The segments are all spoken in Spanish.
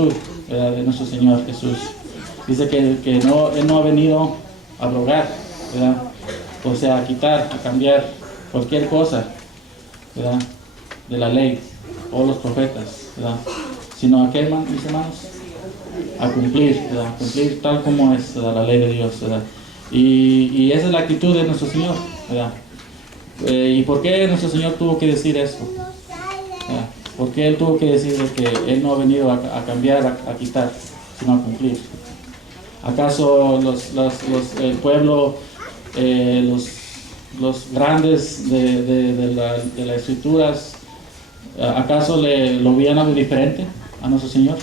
de nuestro Señor Jesús. Dice que no, Él no ha venido a abrogar, ¿verdad? O sea, a quitar, a cambiar cualquier cosa, ¿verdad?, de la ley o los profetas, ¿verdad?, sino a qué, mis hermanos, a cumplir, ¿verdad?, a cumplir tal como es, ¿verdad?, la ley de Dios, ¿verdad? Y esa es la actitud de nuestro Señor, ¿verdad? ¿Y por qué nuestro Señor tuvo que decir eso? ¿Verdad? ¿Por qué Él tuvo que decir que Él no ha venido a cambiar, a quitar, sino a cumplir? ¿Acaso el pueblo, los grandes de las escrituras, acaso lo veían algo diferente a nuestro Señor?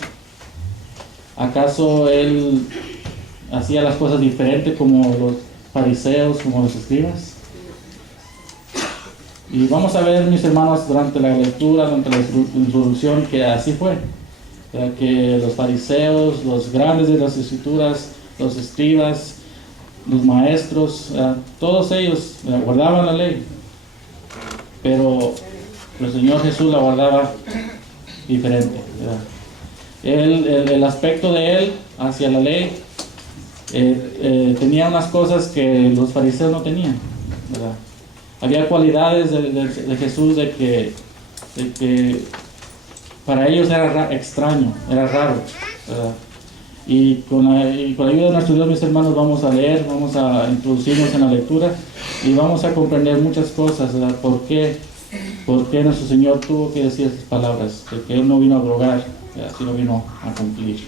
¿Acaso Él hacía las cosas diferentes como los fariseos, como los escribas? Y vamos a ver, mis hermanos, durante la lectura, durante la introducción, que así fue. Que los fariseos, los grandes de las escrituras, los escribas, los maestros, todos ellos guardaban la ley, pero el Señor Jesús la guardaba diferente, ¿verdad? El aspecto de Él hacia la ley tenía unas cosas que los fariseos no tenían, ¿verdad? Había cualidades de Jesús de que para ellos era extraño, era raro, ¿verdad? Y con la ayuda de nuestro Dios, mis hermanos, vamos a leer, vamos a introducirnos en la lectura y vamos a comprender muchas cosas, ¿verdad? ¿Por qué nuestro Señor tuvo que decir estas palabras? De que Él no vino a abrogar, sino vino a cumplir.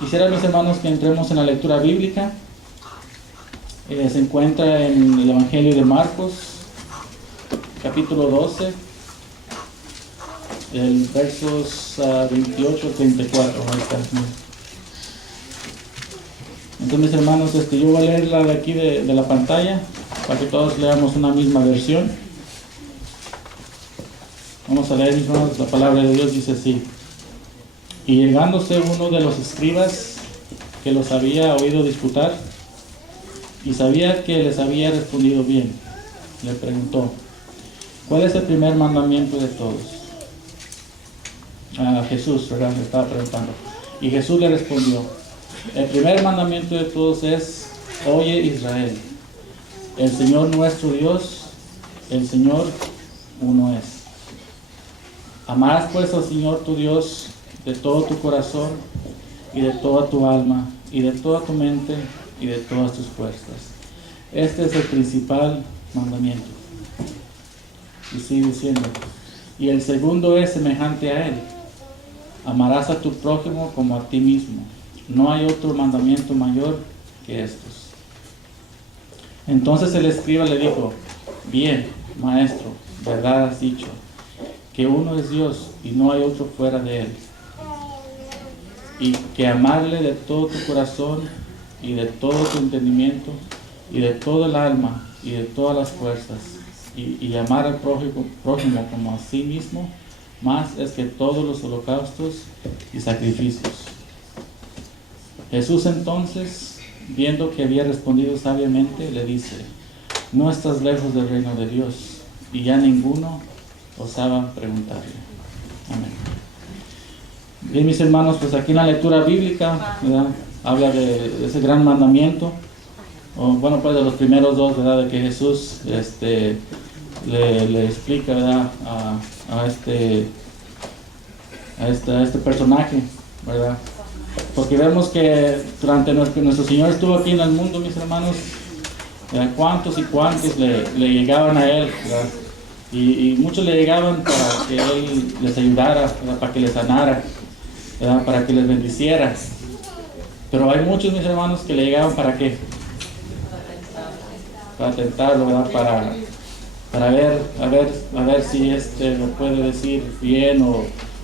Quisiera, mis hermanos, que entremos en la lectura bíblica. Se encuentra en el Evangelio de Marcos, capítulo 12, el versos 28 al 34. Ahí está. Entonces, mis hermanos, yo voy a leerla de aquí de la pantalla para que todos leamos una misma versión. Vamos a leer, mis hermanos, la palabra de Dios dice así: y llegándose uno de los escribas que los había oído disputar y sabía que les había respondido bien, le preguntó: ¿cuál es el primer mandamiento de todos? A Jesús, ¿verdad?, le estaba preguntando. Y Jesús le respondió: el primer mandamiento de todos es: oye, Israel, el Señor nuestro Dios, el Señor uno es. Amarás pues al Señor tu Dios de todo tu corazón y de toda tu alma y de toda tu mente y de todas tus fuerzas. Este es el principal mandamiento. Y sigue diciendo: y el segundo es semejante a él: amarás a tu prójimo como a ti mismo. No hay otro mandamiento mayor que estos. Entonces el escriba le dijo: bien, maestro, verdad has dicho, que uno es Dios y no hay otro fuera de él, y que amarle de todo tu corazón y de todo tu entendimiento y de todo el alma y de todas las fuerzas, y amar al prójimo como a sí mismo, más es que todos los holocaustos y sacrificios. Jesús entonces, viendo que había respondido sabiamente, le dice: no estás lejos del reino de Dios. Y ya ninguno osaba preguntarle. Amén. Bien, mis hermanos, pues aquí en la lectura bíblica, ¿verdad?, habla de ese gran mandamiento, o bueno, pues de los primeros dos, ¿verdad?, de que Jesús le explica, ¿verdad?, a este personaje, ¿verdad? Porque vemos que durante nuestro Señor estuvo aquí en el mundo, mis hermanos, cuántos y cuántos le llegaban a Él, ¿verdad? Y muchos le llegaban para que Él les ayudara, ¿verdad?, para que les sanara, ¿verdad?, para que les bendiciera. Pero hay muchos, mis hermanos, que le llegaban ¿para qué? Para tentarlo, ¿verdad?, para ver si lo puede decir bien,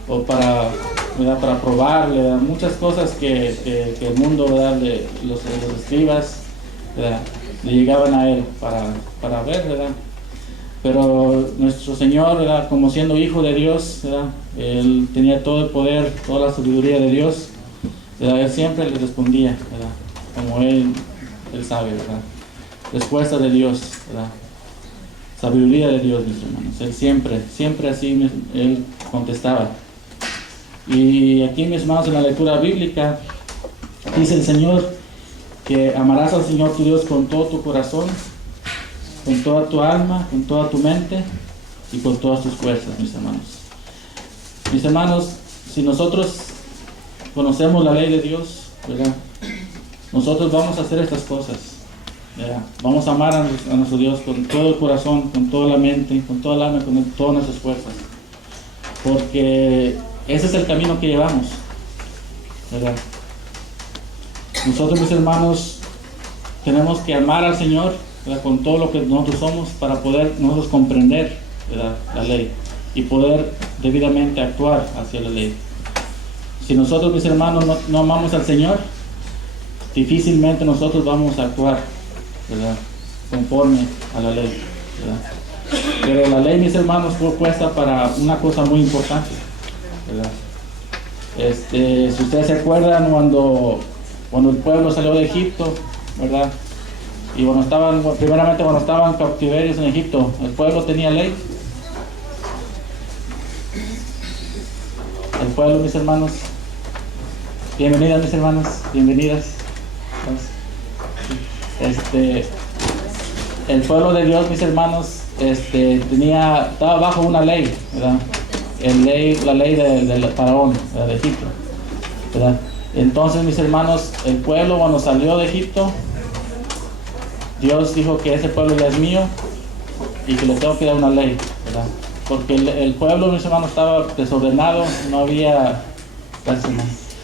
o para probarle, ¿verdad?, muchas cosas que el mundo, ¿verdad?, los escribas, ¿verdad?, le llegaban a él para ver, ¿verdad? Pero nuestro Señor, ¿verdad?, como siendo hijo de Dios, ¿verdad?, Él tenía todo el poder, toda la sabiduría de Dios, ¿verdad? Él siempre le respondía, ¿verdad?, como Él sabe, ¿verdad? Respuesta de Dios, ¿verdad? Sabiduría de Dios, mis hermanos. Él siempre así, Él contestaba. Y aquí, mis hermanos, en la lectura bíblica, dice el Señor que amarás al Señor tu Dios con todo tu corazón, con toda tu alma, con toda tu mente y con todas tus fuerzas, mis hermanos. Mis hermanos, si nosotros conocemos la ley de Dios, ¿verdad?, nosotros vamos a hacer estas cosas, ¿verdad? Vamos a amar a nuestro Dios con todo el corazón, con toda la mente, con toda el alma, con todas nuestras fuerzas, porque ese es el camino que llevamos, ¿verdad? Nosotros, mis hermanos, tenemos que amar al Señor, ¿verdad?, con todo lo que nosotros somos, para poder nosotros comprender, ¿verdad?, la ley y poder debidamente actuar hacia la ley. Si nosotros, mis hermanos, no amamos al Señor, difícilmente nosotros vamos a actuar, ¿verdad?, conforme a la ley, ¿verdad? Pero la ley, mis hermanos, fue puesta para una cosa muy importante, ¿verdad? Si ustedes se acuerdan cuando el pueblo salió de Egipto, ¿verdad?, y primeramente cuando estaban cautiverios en Egipto, el pueblo tenía ley. El pueblo, mis hermanos, bienvenidas, mis hermanas, bienvenidas. El pueblo de Dios, mis hermanos, estaba bajo una ley, ¿verdad? La ley del faraón, ¿verdad?, de Egipto, ¿verdad? Entonces, mis hermanos, el pueblo cuando salió de Egipto, Dios dijo que ese pueblo ya es mío y que le tengo que dar una ley, ¿verdad? Porque el pueblo, mis hermanos, estaba desordenado,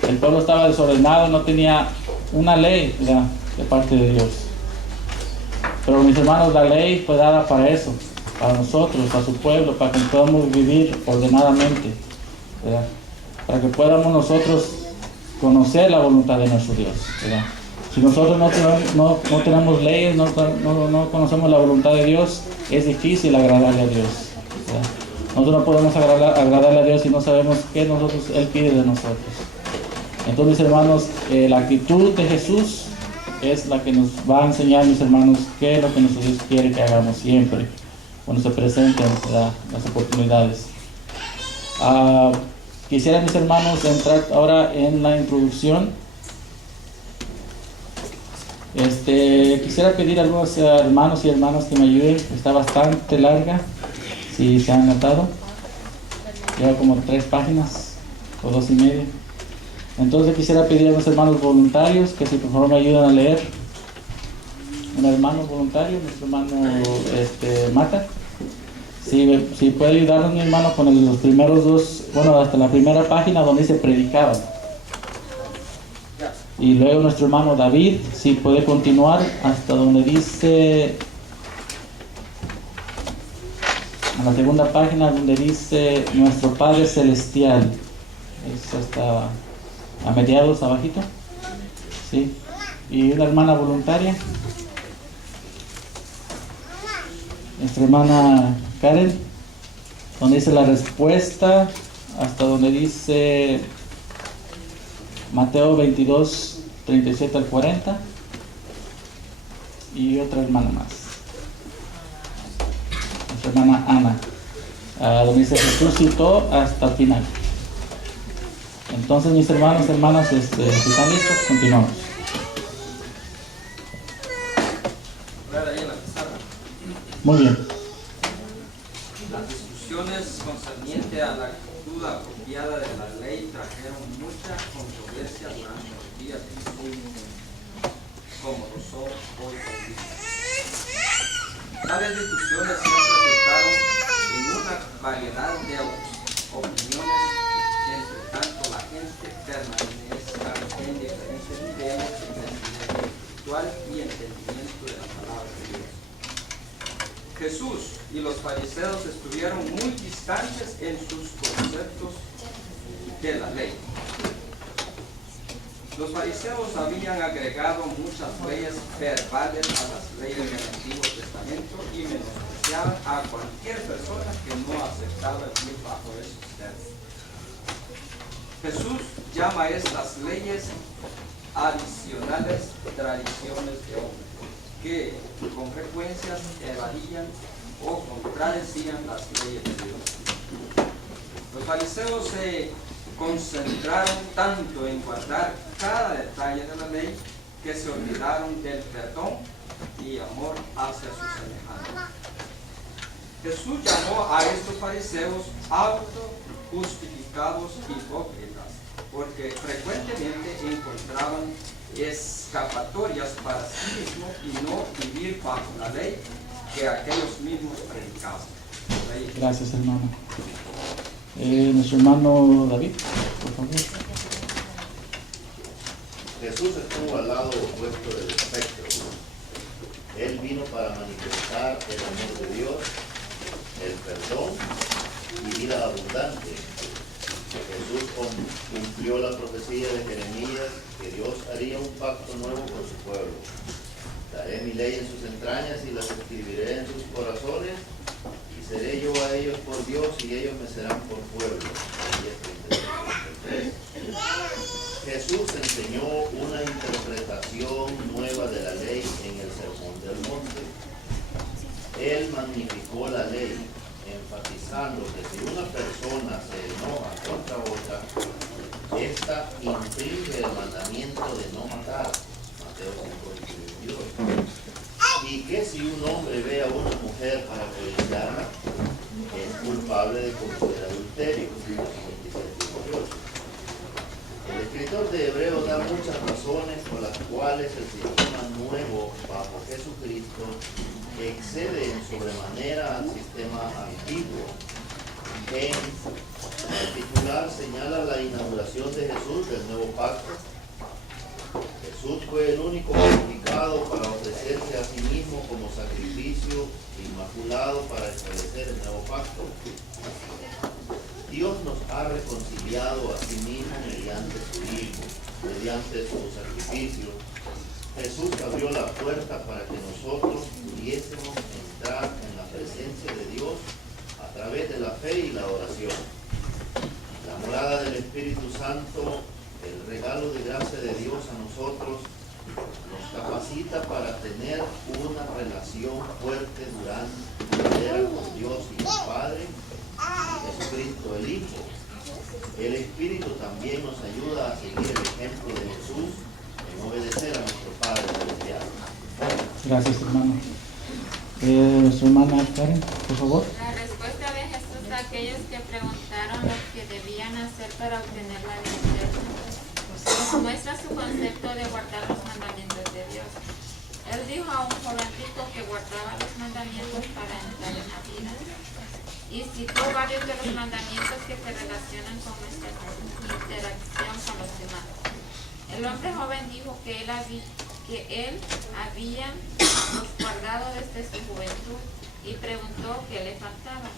el pueblo estaba desordenado, no tenía una ley, ¿verdad?, de parte de Dios. Pero, mis hermanos, la ley fue dada para eso, para nosotros, para su pueblo, para que podamos vivir ordenadamente, ¿verdad?, para que podamos nosotros conocer la voluntad de nuestro Dios, ¿verdad? Si nosotros no tenemos leyes, no conocemos la voluntad de Dios, es difícil agradarle a Dios, ¿verdad? Nosotros no podemos agradarle a Dios si no sabemos qué Él pide de nosotros. Entonces, mis hermanos, la actitud de Jesús es la que nos va a enseñar, mis hermanos, qué es lo que nuestro Dios quiere que hagamos siempre, cuando se presenten, ¿verdad?, las oportunidades. Quisiera, mis hermanos, entrar ahora en la introducción. Quisiera pedir a algunos hermanos y hermanas que me ayuden. Está bastante larga, si se han notado. Lleva como 3 páginas o 2.5. Entonces quisiera pedir a los hermanos voluntarios que si por favor me ayudan a leer. Un hermano voluntario, nuestro hermano Mata. Si puede ayudarnos, mi hermano, con los primeros 2, hasta la primera página donde dice predicaba. Y luego nuestro hermano David, si puede continuar hasta donde dice, a la segunda página donde dice nuestro Padre Celestial. Eso está a mediados, abajito. ¿Sí? Y una hermana voluntaria, nuestra hermana Karen, donde dice la respuesta, hasta donde dice Mateo 22, 37 al 40. Y otra hermana más, nuestra hermana Ana, donde dice Jesús citó hasta el final. Entonces, mis hermanos y hermanas, si están listos, continuamos. Muy bien. Las discusiones concernientes a la actitud apropiada de la ley trajeron mucha controversia durante los días de Jesús, como lo son hoy en día. Tales discusiones siempre resultaron en una variedad de opiniones. Entre tanto, la gente permanezca en diferentes niveles de crecimiento espiritual y entendimiento de la palabra de Dios. Jesús y los fariseos estuvieron muy distantes en sus conceptos de la ley. Los fariseos habían agregado muchas leyes verbales a las leyes del Antiguo Testamento y menospreciaban a cualquier persona que no aceptaba vivir bajo esos términos. Jesús llama a estas leyes adicionales tradiciones de hombres, que con frecuencia evadían o contradecían las leyes de Dios. Los fariseos se concentraron tanto en guardar cada detalle de la ley que se olvidaron del perdón y amor hacia sus semejantes. Jesús llamó a estos fariseos autojustificados hipócritas, porque frecuentemente encontraban escapatorias para sí mismos y no vivir bajo la ley que aquellos mismos predicaban. Gracias, hermano. Nuestro hermano David, por favor. Jesús estuvo al lado opuesto del espectro. Él vino para manifestar el amor de Dios, el perdón y vida abundante. Jesús cumplió la profecía de Jeremías que Dios haría un pacto nuevo con su pueblo. Daré mi ley en sus entrañas y las escribiré en sus corazones, y seré yo a ellos por Dios y ellos me serán por pueblo. Jesús enseñó una interpretación nueva de la ley en el Sermón del Monte. Él magnificó la ley, enfatizando que si una persona se enoja contra otra, esta infringe el mandamiento de no matar, Mateo 5:22, y que si un hombre ve a una mujer para codiciarla, es culpable de cometer adulterio, 27:18. El escritor de Hebreos da muchas razones por las cuales el sistema nuevo bajo Jesucristo excede en sobremanera al sistema antiguo. En particular señala la inauguración de Jesús del nuevo pacto. Jesús fue el único calificado para ofrecerse a sí mismo como sacrificio inmaculado para establecer el nuevo pacto. Dios nos ha reconciliado a sí mismo mediante su Hijo, mediante su sacrificio. Jesús abrió la puerta para que nosotros pudiésemos entrar en la presencia de Dios a través de la fe y la oración. La morada del Espíritu Santo, el regalo de gracia de Dios a nosotros, nos capacita para tener una relación fuerte, duradera con Dios y el Padre, Jesucristo el Hijo. El Espíritu también nos ayuda a seguir el ejemplo de Jesús en obedecer a nuestro Padre Celestial. Gracias, hermano. Nuestra hermana Karen, por favor. La respuesta de Jesús a aquellos que preguntaron lo que debían hacer para obtener la vida eterna nos muestra su concepto de guardar los mandamientos de Dios. Él dijo a un jovencito que guardaba los mandamientos para entrar en la vida y citó varios de los mandamientos que se relacionan con nuestra interacción con los demás. El hombre joven dijo que él había los guardado desde su juventud y preguntó qué le faltaba,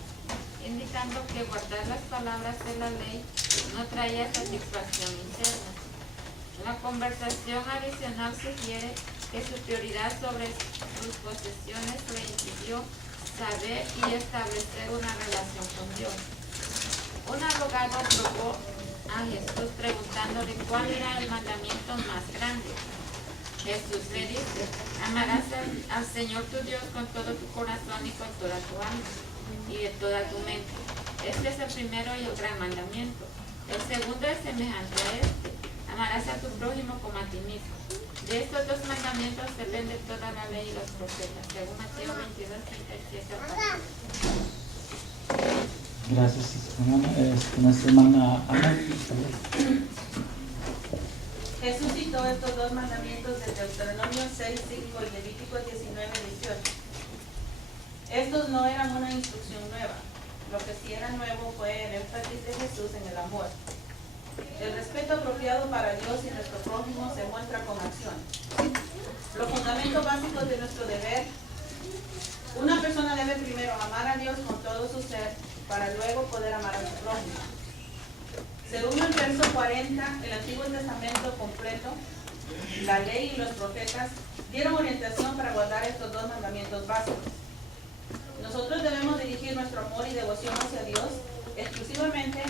indicando que guardar las palabras de la ley no traía satisfacción interna. La conversación adicional sugiere que su prioridad sobre sus posesiones le impidió saber y establecer una relación con Dios. Un abogado probó a Jesús preguntándole cuál era el mandamiento más grande. Jesús le dice: amarás al Señor tu Dios con todo tu corazón y con toda tu alma y de toda tu mente. Este es el primero y el gran mandamiento. El segundo es semejante a este: amarás a tu prójimo como a ti mismo. De estos dos mandamientos depende toda la ley y los profetas, según Mateo 22:37 al 40. Gracias, hermana. Nuestra hermana Ana. Jesús citó estos dos mandamientos de Deuteronomio 6:5 y Levítico 19:18. Estos no eran una instrucción nueva. Lo que sí era nuevo fue el énfasis de Jesús en el amor. El respeto apropiado para Dios y nuestro prójimo se muestra con acción. Los fundamentos básicos de nuestro deber: una persona debe primero amar a Dios con todo su ser para luego poder amar a su prójimo. Según el verso 40, el Antiguo Testamento completo, la ley y los profetas dieron orientación para guardar estos dos mandamientos básicos. Nosotros debemos dirigir nuestro amor y devoción hacia Dios exclusivamente,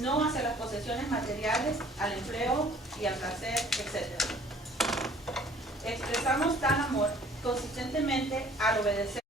no hacia las posesiones materiales, al empleo y al placer, etc. Expresamos tal amor consistentemente al obedecer